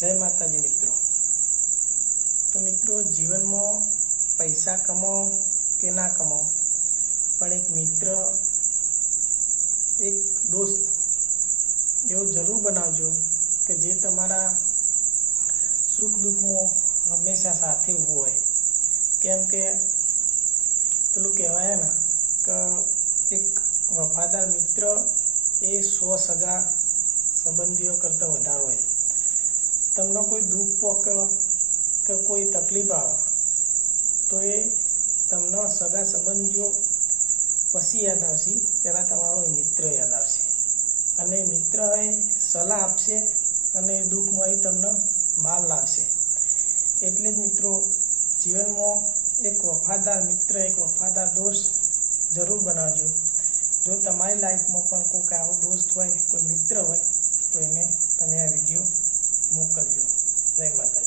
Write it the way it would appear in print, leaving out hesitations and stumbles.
जय माताजी मित्रों। तो मित्रों, जीवन में पैसा कमाओ के ना कमाओ, पण एक मित्र, एक दोस्त एवो जरूर बनावजो कि जे तमारा सुख दुख में हमेशा साथे उभो होय। केम के पेलुं कहेवाय ने कि एक वफादार मित्र ए 100 सगा संबंधीओ करता वधारे होय। तमने कोई दुख पोके के कोई तकलीफ आवे तो ए तमने सगा संबंधीओ पछी याद आवशे, पहला तमारो मित्र याद आवशे। अने मित्र ए सलाह आपशे अने दुखमांथी तमने बहार लावशे। एटले ज मित्रों, जीवन में एक वफादार मित्र, एक वफादार दोस्त जरूर बनावजो। जो तमारी लाइफ में पण कोई आवो दोस्त होय, कोई मित्र होय तो एने तमे आ विडियो मोकलजो। जय माता।